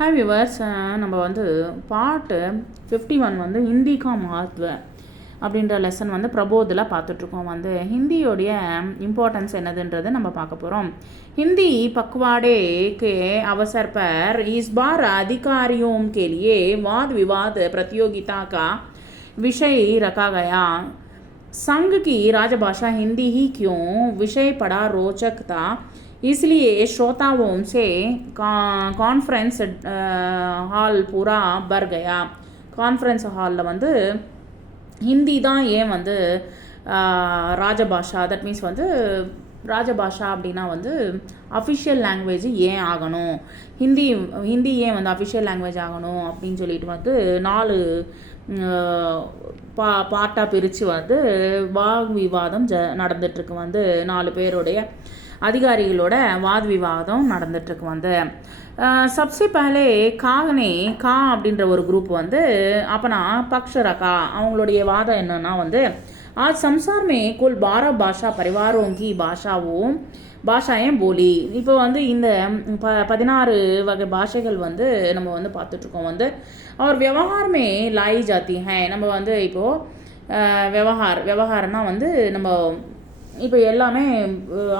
Hi viewers, நம்ம வந்து part 51 வந்து ஹிந்தி கா மஹத்வ அப்படின்ற லெசன் வந்து பிரபோதில் பார்த்துட்ருக்கோம். வந்து ஹிந்தியோடைய இம்பார்ட்டன்ஸ் என்னதுன்றது நம்ம பார்க்க போகிறோம். हिंदी पखवाड़े के अवसर पर इस बार अधिकारियों के लिए वाद विवाद प्रतियोगिता का विषय रखा गया। संघ की राजभाषा हिंदी ही क्यों विषय बड़ा रोचक था, इसलिए श्रोताओं से कॉन्फ्रेंस हॉल पूरा भर गया। कॉन्फ्रेंस हॉलिல் வந்து ஹிந்தி தான் ஏன் வந்து ராஜபாஷா, தட் மீன்ஸ் வந்து ராஜபாஷா அப்படின்னா வந்து அஃபிஷியல் லாங்குவேஜ் ஏன் ஆகணும், ஹிந்தி ஏன் வந்து அஃபிஷியல் லாங்குவேஜ் ஆகணும் அப்படின்னு சொல்லிட்டு வந்து 4 பார்ட்டாக பிரித்து வந்து வாக் விவாதம் நடந்துட்டுருக்கு. வந்து 4 பேருடைய அதிகாரிகளோட வாத் விவாதம் நடந்துட்டுருக்கு. வந்து சப்ஸே பஹலே காகனே கா அப்படின்ற ஒரு குரூப் வந்து அப்பனா பக்ஷரகா அவங்களுடைய வாதம் என்னன்னா வந்து आज संसार में कुल 12 भाषा परिवारों की பாஷாயும் போலி. இப்போ வந்து இந்த 16 வகை பாஷைகள் வந்து நம்ம வந்து பார்த்துட்ருக்கோம். வந்து और व्यवहार में लाई जाती हैं. நம்ம வந்து இப்போது व्यवहारனா வந்து நம்ம இப்போ எல்லாமே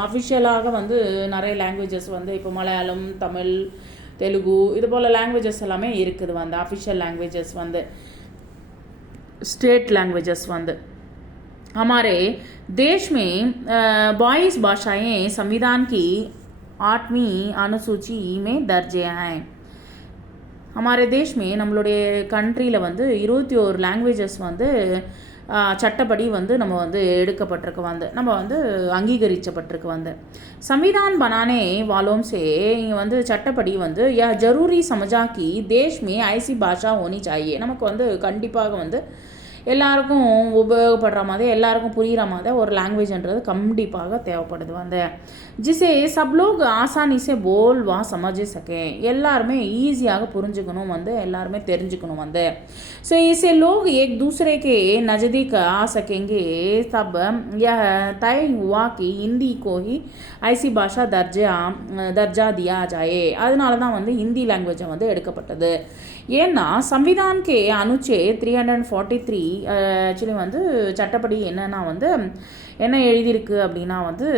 அஃபிஷியலாக வந்து நிறைய லாங்குவேஜஸ் வந்து இப்போ மலையாளம், தமிழ், தெலுங்கு இது போல் லாங்குவேஜஸ் எல்லாமே இருக்குது. வந்து அஃபிஷியல் லாங்குவேஜஸ் வந்து स्टेट लैंग्वेजेस வந்து हमारे देश में 22 भाषाएं संविधान की 8वीं अनुसूची में दर्ज हैं. हमारे देश में நம்மளுடைய கண்ட்ரியில் வந்து 21 லாங்குவேஜஸ் வந்து சட்டப்படி வந்து நம்ம வந்து எடுக்கப்பட்டிருக்கு. வந்து நம்ம வந்து அங்கீகரிக்கப்பட்டிருக்கு. வந்து संविधान बनाने वालों से இங்கே வந்து சட்டப்படி வந்து यह जरूरी समझा कि देश में ऐसी भाषा होनी चाहिए. நமக்கு வந்து கண்டிப்பாக வந்து எல்லாருக்கும் உபயோகப்படுற மாதிரி எல்லாருக்கும் புரிகிற மாதிரி ஒரு லாங்குவேஜ்ன்றது கண்டிப்பாக தேவைப்படுது. வந்து ஜிசே சப் லோக் ஆசானி சே போல் வா சமஜ் சகே, எல்லாருமே ஈஸியாக புரிஞ்சுக்கணும், வந்து எல்லாருமே தெரிஞ்சுக்கணும். வந்து ஸோ இசே லோக் ஏக் दूसरे के नज़दीक आ सकेंगे. तब यह तय हुआ कि हिंदी को ही ऐसी भाषा दर्जा दिया जाए. அதனால தான் வந்து ஹிந்தி லாங்குவேஜை வந்து எடுக்கப்பட்டது. ஏன்னா संविधान के अनुच्छेद 343 ஆக்சுவலி வந்து சட்டப்படி என்னன்னா வந்து என்ன எழுதியிருக்கு அப்படின்னா வந்து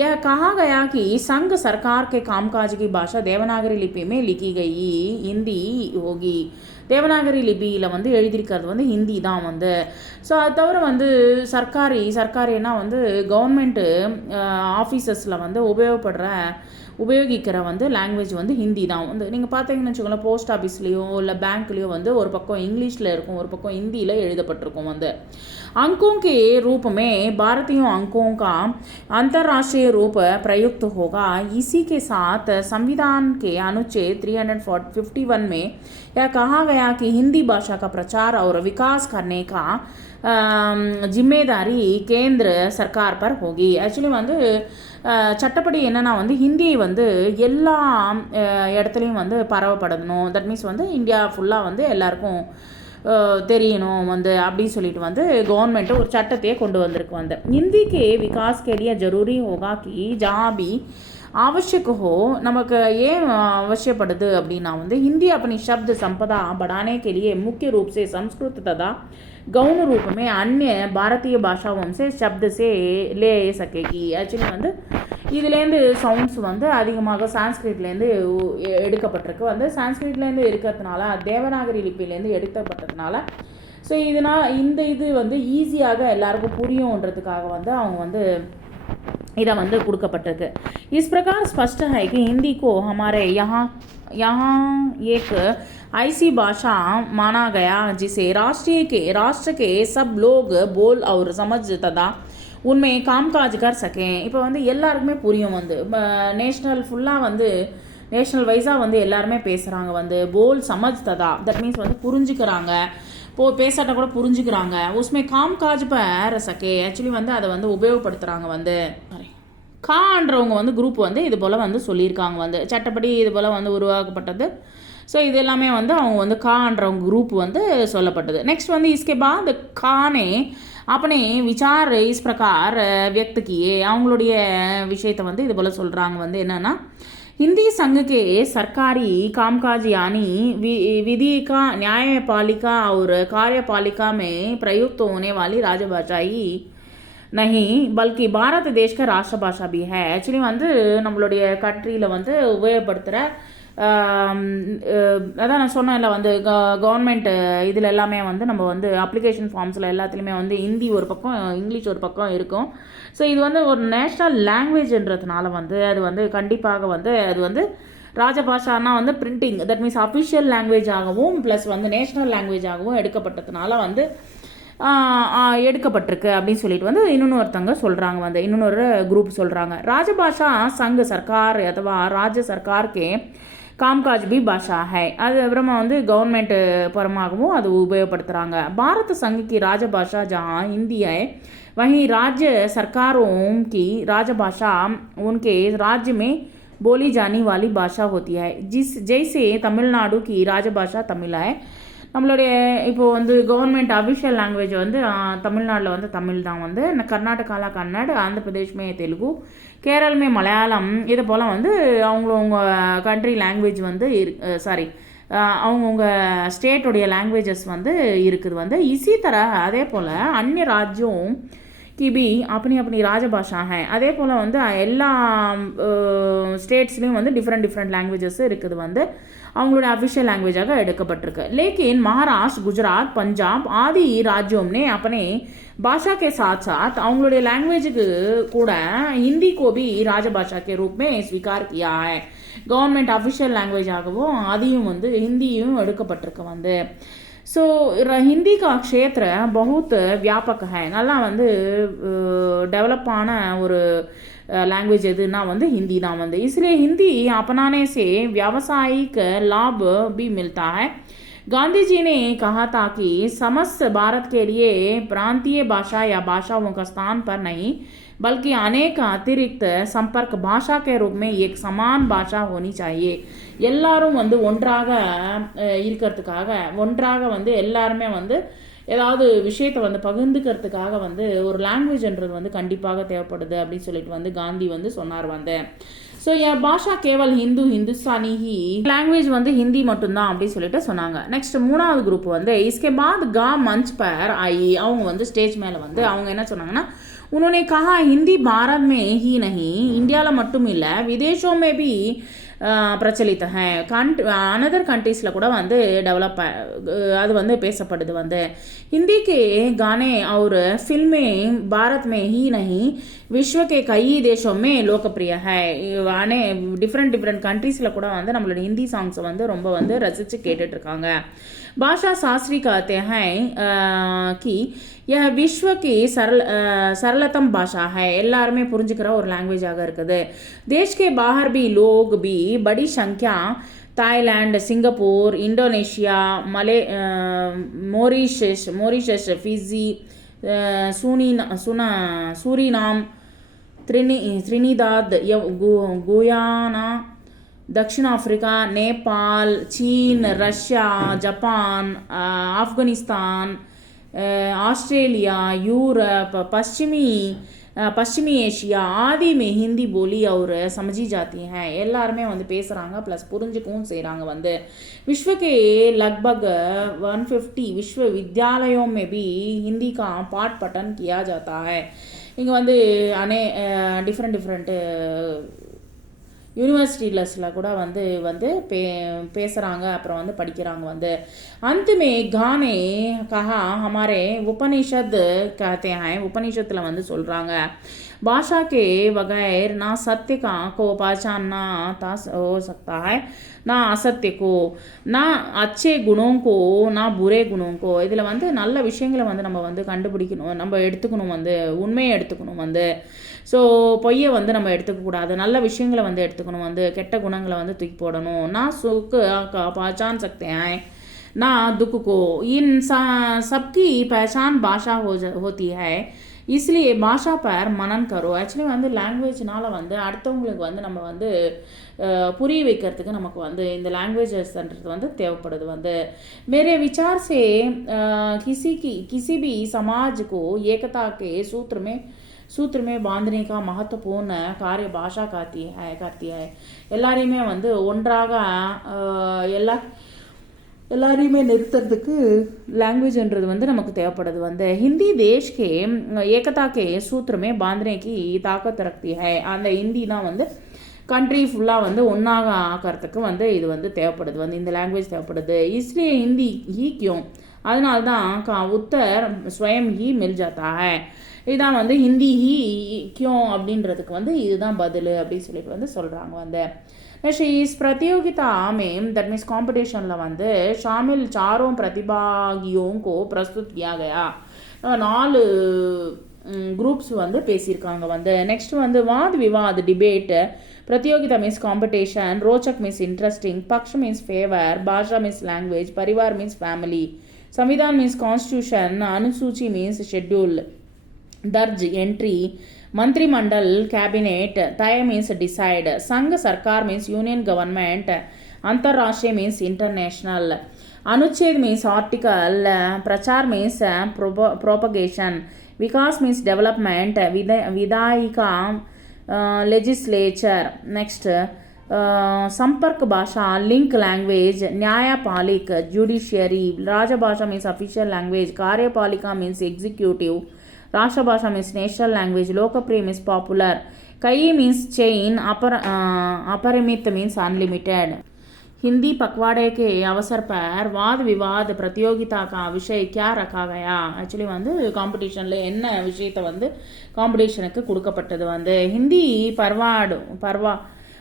यह कहा गया कि संघ सरकार के कामकाज की भाषा देवनागरी लिपि में लिखी गई हिंदी होगी. தேவநாகரி லிபியில் வந்து எழுதியிருக்கிறது வந்து ஹிந்தி தான். வந்து ஸோ அது தவிர வந்து சர்க்காரினா வந்து கவர்மெண்ட்டு ஆஃபீஸஸில் வந்து உபயோகிக்கிற வந்து லாங்குவேஜ் வந்து ஹிந்தி தான். வந்து நீங்கள் பார்த்தீங்கன்னு வச்சுக்கோங்களேன், போஸ்ட் ஆஃபீஸ்லேயோ இல்லை பேங்க்லேயோ வந்து ஒரு பக்கம் இங்கிலீஷில் இருக்கும், ஒரு பக்கம் ஹிந்தியில் எழுதப்பட்டிருக்கும். வந்து अंकों के रूप में भारतीय अंकों का अंतर्राष्ट्रीय रूप प्रयुक्त होगा. इसी के साथ संविधान के अनुच्छेद 351 में यह कहा गया कि हिंदी भाषा का प्रचार और विकास करने का जिम्मेदारी केंद्र सरकार पर होगी. एक्चुअली வந்து சட்டப்படி என்னென்னா வந்து ஹிந்தியை வந்து எல்லா இடத்துலையும் வந்து பரவப்படணும். தட் மீன்ஸ் வந்து இந்தியா ஃபுல்லாக வந்து எல்லாருக்கும் தெரியணும் வந்து அப்படின்னு சொல்லிட்டு வந்து கவர்மெண்ட்டு ஒரு சட்டத்தையே கொண்டு வந்திருக்கு. வந்து हिंदी के विकास के लिए जरूरी होगा कि जहाँ भी आवश्यक हो, நமக்கு ஏன் அவசியப்படுது அப்படின்னா வந்து हिंदी अपनी शब्द संपदा बढ़ाने के लिए मुख्य रूप से संस्कृत तथा गौण रूप में अन्य भारतीय भाषाओं से शब्द से ले सकेगी. ஆக்சுவலி வந்து இதுலேருந்து சவுண்ட்ஸ் வந்து அதிகமாக சான்ஸ்கிரிட்லேருந்து எடுக்கப்பட்டிருக்கு. வந்து சான்ஸ்கிரிட்லேருந்து இருக்கிறதுனால தேவநாகரி லிபியிலேருந்து எடுக்கப்பட்டதுனால ஸோ இந்த இது வந்து ஈஸியாக எல்லாருக்கும் புரியுன்றதுக்காக வந்து அவங்க வந்து इधर வந்து கொடுக்கப்பட்டிருக்கு. इस प्रकार स्पष्ट है कि हिंदी को हमारे यहाँ एक ऐसी भाषा माना गया जिसे राष्ट्र के सब लोग बोल और समझ तथा उनमें कामकाज कर सकें. இப்போ வந்து எல்லாருக்குமே புரியும். வந்து நேஷ்னல் ஃபுல்லாக வந்து நேஷ்னல் வைஸாக வந்து எல்லாருமே பேசுகிறாங்க. வந்து போல் சமஜ் ததா, தட் மீன்ஸ் வந்து புரிஞ்சுக்கிறாங்க, பேசாட்ட கூட புரிஞ்சுக்கிறாங்க. உஸ்மே காம்காஜ் பர் சகே, ஆக்சுவலி வந்து அதை வந்து உபயோகப்படுத்துகிறாங்க. வந்து கான்றவங்க வந்து குரூப் வந்து இது போல் வந்து சொல்லியிருக்காங்க. வந்து சட்டப்படி இது போல் வந்து உருவாக்கப்பட்டது. ஸோ இது எல்லாமே வந்து அவங்க வந்து கான்றவங்க குரூப் வந்து சொல்லப்பட்டது. நெக்ஸ்ட் வந்து इसके बाद கானே अपने विचार इस प्रकार व्यक्त किए. அவங்களுடைய விஷயத்தை வந்து இது போல் சொல்கிறாங்க. வந்து என்னென்னா हिंदी संघ के सरकारी कामकाज यानी विधिका, न्यायपालिका और कार्यपालिका में प्रयुक्त होने वाली राजभाषा ही नहीं बल्कि பாரத தேश का ராஷ்டிரபாஷா भी है. ஆக்சுவலி வந்து நம்மளுடைய கண்ட்ரியில் வந்து உபயோகப்படுத்துகிற அதான் நான் சொன்னேன்ல வந்து கவர்மெண்ட் இதில் எல்லாமே வந்து நம்ம வந்து அப்ளிகேஷன் ஃபார்ம்ஸில் எல்லாத்துலேயுமே வந்து ஹிந்தி ஒரு பக்கம் இங்கிலீஷ் ஒரு பக்கம் இருக்கும். ஸோ இது வந்து ஒரு நேஷ்னல் லாங்குவேஜ்ன்றதுனால வந்து அது வந்து கண்டிப்பாக வந்து அது வந்து ராஜபாஷானா வந்து பிரிண்டிங், தட் மீன்ஸ் அஃபிஷியல் லாங்குவேஜாகவும் ப்ளஸ் வந்து நேஷ்னல் லாங்குவேஜாகவும் எடுக்கப்பட்டதுனால வந்து எடுக்கப்பட்டிருக்கு அப்படின்னு சொல்லிட்டு வந்து இன்னொருத்தவங்க சொல்கிறாங்க. வந்து இன்னொரு குரூப் சொல்கிறாங்க. ராஜபாஷா சங் சர்க்கார் ಅಥವಾ ராஜ்ய சர்க்கார்க்கே कामकाज भी भाषा है. அது அப்புறமா வந்து கவர்மெண்ட் பரமாகவும் அது உபயோகப்படுத்துகிறாங்க. பாரத संघ की राजभाषा जहाँ हिंदी है वहीं राज्य सरकारों की राजभाषा उनके राज्य में बोली जाने वाली भाषा होती है. जैसे तमिलनाडु की राजभाषा तमिल है. நம்மளுடைய இப்போது வந்து கவர்மெண்ட் அஃபிஷியல் லாங்குவேஜ் வந்து தமிழ்நாட்டில் வந்து தமிழ் தான். வந்து கர்நாடகாவில் கன்னட, ஆந்திர பிரதேஷ்மே தெலுங்கு, கேரளமே மலையாளம், இது போல் வந்து அவங்கவுங்க கண்ட்ரி லாங்குவேஜ் வந்து அவங்கவுங்க ஸ்டேட்டுடைய லாங்குவேஜஸ் வந்து இருக்குது. வந்து இசி தர அதே போல் அந்நிய ராஜ்யம் கிபி அப்படி அப்படி ராஜபாஷா ஹே. அதே போல் வந்து எல்லா ஸ்டேட்ஸ்லேயும் வந்து டிஃப்ரெண்ட் லாங்குவேஜஸ் இருக்குது. வந்து அவங்களோட அஃபிஷிयल लैंग्वेज எடுக்கப்பட்டிருக்கு. लेकिन महाराष्ट्र, गुजरात, पंजाब आदि राज्यों ने अपने भाषा के साथ साथ அவங்களுடைய லாங்குவேஜுக்கு கூட हिंदी को भी राजभाषा के रूप में स्वीकार किया है. गवर्नमेंट अफिशियल लैंग्वेज ஆகவும் அதையும் வந்து ஹிந்தியும் எடுக்கப்பட்டிருக்கு. வந்து ஸோ हिंदी का क्षेत्र बहुत व्यापक है. நல்லா வந்து டெவலப்பான ஒரு लैंग्वेज எதுனா வந்து हिंदी தான். வந்து इसलिए हिंदी अपनाने से व्यावसायिक लाभ भी मिलता है. गांधी जी ने कहा था कि समस्त भारत के लिए प्रांतीय भाषा या भाषाओं का स्थान पर नहीं बल्कि अनेक अतिरिक्त संपर्क भाषा के रूप में एक समान भाषा होनी चाहिए. எல்லாரும் வந்து ஒன்றாக இருக்கிறதுக்காக, ஒன்றாக வந்து எல்லாருமே வந்து ஏதாவது விஷயத்தை வந்து பகிர்ந்துக்கிறதுக்காக வந்து ஒரு லாங்குவேஜ்ன்றது வந்து கண்டிப்பாக தேவைப்படுது அப்படின்னு சொல்லிட்டு வந்து காந்தி வந்து சொன்னார். வந்து ஸோ பாஷா கேவல் ஹிந்துஸ்தானி ஹி லாங்குவேஜ் வந்து ஹிந்தி மட்டும்தான் அப்படின்னு சொல்லிட்டு சொன்னாங்க. நெக்ஸ்ட் மூணாவது குரூப் வந்து இஸ்கே பாத் கா मंच पर आई. அவங்க வந்து ஸ்டேஜ் மேலே வந்து அவங்க என்ன சொன்னாங்கன்னா, उन्होंने कहा हिंदी भारत में ही नहीं இந்தியாவில் மட்டும் இல்லை विदेशों में भी பிரச்சலித்த अनदर कंट्रीஸில் கூட வந்து டெவலப் அது வந்து பேசப்படுது. வந்து हिंदी के गाने और फिल्में भारत में ही नहीं विश्व के कई देशों में लोकप्रिय है. டிஃப்ரெண்ட் कंट्रीஸில் கூட வந்து நம்மளோட ஹிந்தி சாங்ஸை வந்து ரொம்ப வந்து ரசித்து கேட்டுட்ருக்காங்க. भाषा शास्त्री कहते हैं कि यह विश्व की सरलतम भाषा है. எல்லாருமே புரிஞ்சுக்கிற ஒரு லாங்குவேஜாக இருக்குது. देश के बाहर भी लोग भी बड़ी संख्या Thailand, Singapore, Indonesia, Mauritius, Fiji, Suriname, Trinidad, Guyana, दक्षिण अफ्रीका, नेपाल, चीन, Russia, Japan, Afghanistan, Australia, Europe, पश्चिमी एशिया आदि में हिंदी बोली और समझी जाती हैं. எல்லாருமே வந்து பேசுகிறாங்க ப்ளஸ் புரிஞ்சுக்கவும் செய்கிறாங்க. வந்து विश्व के लगभग 150 विश्वविद्यालयों में भी हिंदी का पाठ पठन किया जाता है. இங்கே வந்து டிஃப்ரெண்ட் यूनिवर्सिटीज़ கூட வந்து பேசுகிறாங்க, அப்புறம் வந்து படிக்கிறாங்க. வந்து अंत में गाने कहा हमारे उपनिषद कहते हैं. उपनिषத்தில் வந்து சொல்கிறாங்க, भाषा के बगैर ना सत्य को पहचानना हो सकता है ना असत्य को, ना अच्छे गुणों को ना बुरे गुणों को. இதில் வந்து நல்ல விஷயங்களை வந்து நம்ம வந்து கண்டுபிடிக்கணும், நம்ம எடுத்துக்கணும், வந்து உண்மையை எடுத்துக்கணும். வந்து ஸோ பொய்யை வந்து நம்ம எடுத்துக்கக்கூடாது, நல்ல விஷயங்களை வந்து எடுத்துக்கணும், வந்து கெட்ட குணங்களை வந்து தூக்கி போடணும். நான் सुख पहचान सकते हैं ना दुख को. इन सबकी पहचान भाषा होती है. इसलिए भाषा पर मनन करो. ஆக்சுவலி வந்து லாங்குவேஜ்னால வந்து அடுத்தவங்களுக்கு வந்து நம்ம வந்து புரிய வைக்கிறதுக்கு நமக்கு வந்து இந்த லாங்குவேஜஸ்ன்றது வந்து தேவைப்படுது. வந்து मेरे विचार से किसी भी समाज को एकता के सूत्र में सूत्र में बांधने का महत्वपूर्ण कार्य भाषा करती है எல்லாரையுமே வந்து ஒன்றாக எல்லாரையுமே நிறுத்துறதுக்கு லாங்குவேஜ்ன்றது வந்து நமக்கு தேவைப்படுது வந்து हिंदी देश के एकता के सूत्र में बांधने की ताकत रखती है அந்த ஹிந்தி தான் வந்து கண்ட்ரி ஃபுல்லாக வந்து ஒன்றாக ஆக்கிறதுக்கு வந்து இது வந்து தேவைப்படுது வந்து இந்த லாங்குவேஜ் தேவைப்படுது इसलिए हिंदी ही क्यों அதனால தான் உத்தர் ஸ்வயம் ஹி மில் ஜாத்தா ஹை இதுதான் வந்து ஹிந்தி ஹி கியோं அப்படின்றதுக்கு வந்து இதுதான் பதில் அப்படின்னு சொல்லிட்டு வந்து சொல்கிறாங்க வந்து इस प्रतियोगिता में दैट मीन्स कॉम्पिटिशन வந்து शामिल चारों प्रतिभागियों को प्रस्तुत किया गया 4 ग्रुप्स வந்து பேசியிருக்காங்க வந்து नेक्स्ट வந்து वाद विवाद डिबेट प्रतियोगिता मीन्स कॉम्पिटिशन रोचक मीन्स इंटरेस्टिंग पक्ष मीन्स फेवर भाषा मीन्स लैंग्वेज परिवार मीन्स फैमिली संविधान मीन्स कॉन्स्टिट्यूशन अनुसूची मीन्स शेड्यूल दर्ज एंट्री मंत्रिमंडल कैबिनेट तय मीन्स डिसाइड संघ सरकार मीन्स यूनियन गवर्नमेंट अंतर्राष्ट्रीय मीन्स इंटरनेशनल अनुच्छेद मीन्स आर्टिकल प्रचार मीन्स प्रोपगेशन विकास मीन्स डेवलपमेंट विधायिका लेजिस्लेचर नेक्स्ट संपर्क भाषा लिंक लैंग्वेज न्यायपालिक जुडिशियरी राजभाषा मीन्स ऑफिशियल लैंग्वेज कार्यपालिका मीन्स एग्जीक्यूटिव राष्ट्रभाषा मीन्स नेशनल लैंग्वेज लोकप्रिय मीन्स पॉपुलर कई मीन्स चेन अपरिमित मीन्स अनलिमिटेड हिंदी पखवाड़े के अवसर पर वाद विवाद प्रतियोगिता का विषय क्या रखा गया एक्चुअली வந்து காம்படிஷனில் என்ன விஷயத்தை வந்து காம்படிஷனுக்கு கொடுக்கப்பட்டது வந்து हिंदी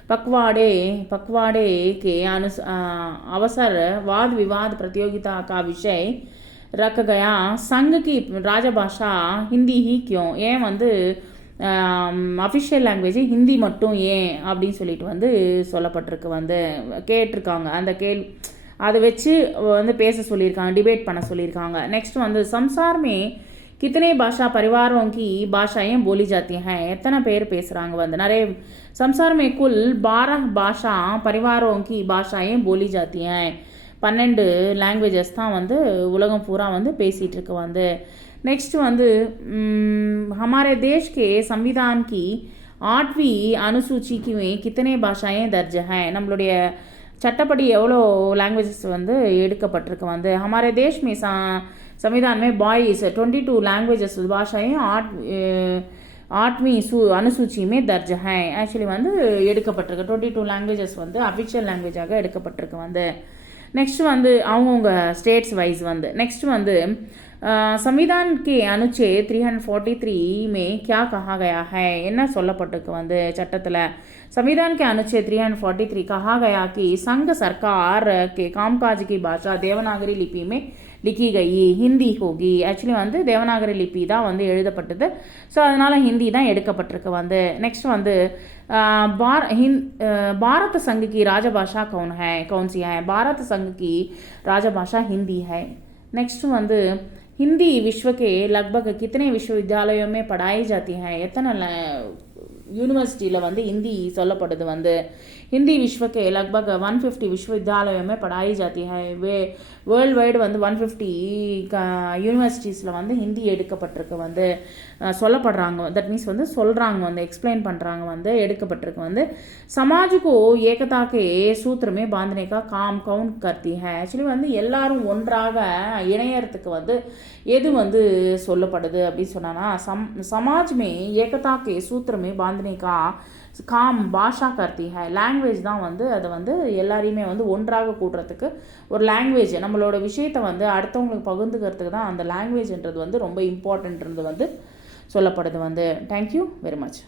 पखवाड़े के अवसर वाद विवाद प्रतियोगिता का विषय रख गया संघ की राजभाषा हिंदी ही क्यों ஏன் வந்து அஃபிஷியல் லாங்குவேஜ் ஹிந்தி மட்டும் ஏன் அப்படின்னு சொல்லிட்டு வந்து சொல்லப்பட்டிருக்கு வந்து கேட்டிருக்காங்க அந்த அதை வச்சு வந்து பேச சொல்லியிருக்காங்க டிபேட் பண்ண சொல்லியிருக்காங்க नेक्स्ट வந்து संसार में कितने भाषा परिवारों की भाषाएं बोली जाती हैं எத்தனை பேர் பேசுகிறாங்க வந்து நிறைய संसार में कुल 12 भाषा परिवारों की भाषाएं बोली जाती हैं 12 லாங்குவேஜஸ் தான் வந்து உலகம் பூரா வந்து பேசிகிட்டு இருக்கு வந்து नेक्स्ट வந்து हमारे देश के संविधान की 8वीं अनुसूची में कितने भाषाएं दर्ज हैं நம்மளுடைய சட்டப்படி எவ்வளோ லாங்குவேஜஸ் வந்து எடுக்கப்பட்டிருக்கு வந்து हमारे देश में संविधान में 22 लैंग्वेजेस भाषाएं 8वीं अनुसूची में दर्ज हैं एक्चुअली வந்து எடுக்கப்பட்டிருக்கு 22 லாங்குவேஜஸ் வந்து அஃபிஷியல் லாங்குவேஜாக எடுக்கப்பட்டிருக்கு வந்து नेक्स्ट வந்து அவங்கவுங்க ஸ்டேட்ஸ் வைஸ் வந்து नेक्स्ट வந்து संविधान के अनुच्छेद 343 में क्या कहा गया है என்ன சொல்லப்பட்டிருக்கு வந்து சட்டத்தில் संविधान के अनुच्छेद 343 कहा गया कि संघ सरकार के कामकाज की भाषा देवनागरी लिपि में लिखी गई हिंदी होगी एक्चुअली வந்து देवनागरी लिपि தான் வந்து எழுதப்பட்டது ஸோ அதனால் ஹிந்தி தான் எடுக்கப்பட்டிருக்கு வந்து नेक्स्ट வந்து भारत संघ की राजभाषा कौन सी है भारत संघ की राजभाषा हिंदी है नेक्स्ट வந்து हिंदी विश्व के लगभग कितने विश्वविद्यालयों में पढ़ाई जाती है எத்தனை यूनिवर्सिटी வந்து हिंदी சொல்லப்படுது வந்து हिंदी विश्व के लगभग 150 विश्वविद्यालयों में पढ़ाई जाती है वर्ल्ड वाइड வந்து 150 யூனிவர்சிட்டிஸில் வந்து ஹிந்தி எடுக்கப்பட்டிருக்கு வந்து சொல்லப்படுறாங்க தட் மீன்ஸ் வந்து சொல்கிறாங்க வந்து எக்ஸ்பிளைன் பண்ணுறாங்க வந்து எடுக்கப்பட்டிருக்கு வந்து समाज को एकता के सूत्र में बांधने का काम कौन करती है एक्चुअली வந்து எல்லாரும் ஒன்றாக இணையறதுக்கு வந்து எது வந்து சொல்லப்படுது அப்படின்னு சொன்னான்னா समाज में एकता के सूत्र में बांधने का काम भाषा करती है லாங்குவேஜ் தான் வந்து அதை வந்து எல்லாரையுமே வந்து ஒன்றாக கூட்டுறதுக்கு ஒரு லாங்குவேஜ் நம்மளோட விஷயத்தை வந்து அடுத்தவங்களுக்கு பகிர்ந்துக்கிறதுக்கு தான் அந்த லாங்குவேஜ்ன்றது வந்து ரொம்ப இம்பார்ட்டன்ட்ன்றது வந்து சொல்லப்படுது வந்து தேங்க்யூ வெரி மச்